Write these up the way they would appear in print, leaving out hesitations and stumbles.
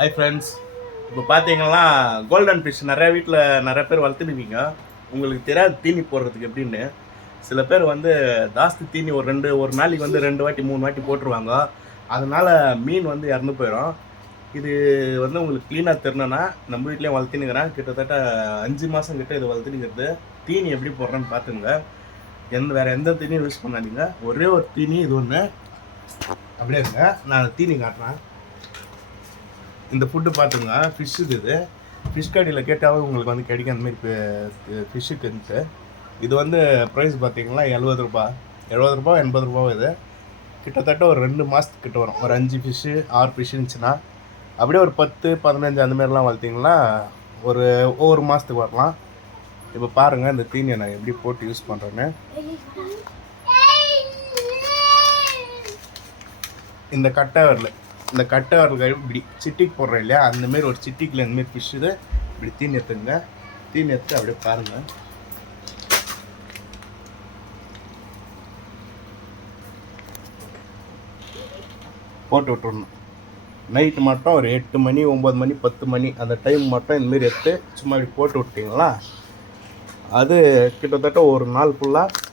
Hi friends, இப்போ பார்த்தீங்கன்னா golden fish நிறைய பேர் வளர்த்துடுவீங்க. உங்களுக்கு தெரியாது தீனி போடுறதுக்கு எப்படின்னு. சில பேர் வந்து ஜாஸ்தி தீனி ஒரு நாளைக்கு வந்து 2 வாட்டி 3 வாட்டி போட்டுருவாங்க. அதனால் மீன் வந்து இறந்து போயிடும். இது வந்து உங்களுக்கு க்ளீனாக தெரியணுன்னா நம்ம வீட்லேயும் வளர்த்தினுக்கிறேன். கிட்டத்தட்ட 5 மாதம் கிட்ட இது வளர்த்தினுக்கிறது. தீனி எப்படி போடுறேன்னு பார்த்துங்க. வேறு எந்த தீனியும் யூஸ் பண்ணாதீங்க. ஒரே ஒரு தீனி இது ஒன்று. அப்படியே இருங்க, நான் தீனி காட்டுறேன். இந்த ஃபுட்டு பார்த்துங்க, ஃபிஷ்ஷு இது. ஃபிஷ் கடையில் கேட்டாவே உங்களுக்கு வந்து கிடைக்கும் அந்தமாரி ஃபிஷ்ஷுக்குன்ட்டு. இது வந்து ப்ரைஸ் பார்த்தீங்கன்னா 70 ரூபா 80 ரூபா இது. கிட்டத்தட்ட ஒரு 2 மாதத்துக்கு கிட்ட வரும். ஒரு 5 ஃபிஷ்ஷு 6 ஃபிஷ் இருந்துச்சுன்னா, அப்படியே ஒரு 10 15 அந்தமாரிலாம் வளர்த்திங்கன்னா ஒவ்வொரு மாதத்துக்கு வரலாம். இப்போ பாருங்கள் இந்த தீனியை நான் எப்படி போட்டு யூஸ் பண்ணுறேன்னு. இந்த கட்டை வரல இப்படி சிட்டிக்கு போடுறேன் இல்லையா, அந்தமாரி ஒரு சிட்டிக்கில் இந்தமாரி ஃபிஷ் இது இப்படி தீனி எடுத்துங்க. தீனி எடுத்து அப்படியே பாருங்கள். போட்டு விட்டுடணும். நைட்டு மட்டும் ஒரு 8 மணி 9 மணி 10 மணி அந்த டைம் மட்டும் இந்தமாரி எடுத்து சும்மா இப்படி போட்டு விட்டிங்களா, அது கிட்டத்தட்ட ஒரு நாள் ஃபுல்லாக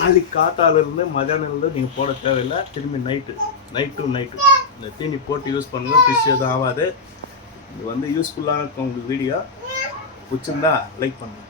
நாளைக்கு காத்தாலேருந்து மதியானம்லேருந்து நீங்கள் போட தேவையில்லை. திரும்பி நைட்டு இந்த தீனி போட்டு யூஸ் பண்ணுங்கள். ஃபிஷ் எதுவும் ஆகாது. இது வந்து யூஸ்ஃபுல்லான இருக்கும். உங்களுக்கு வீடியோ பிடிச்சிருந்தா லைக் பண்ணுங்கள்.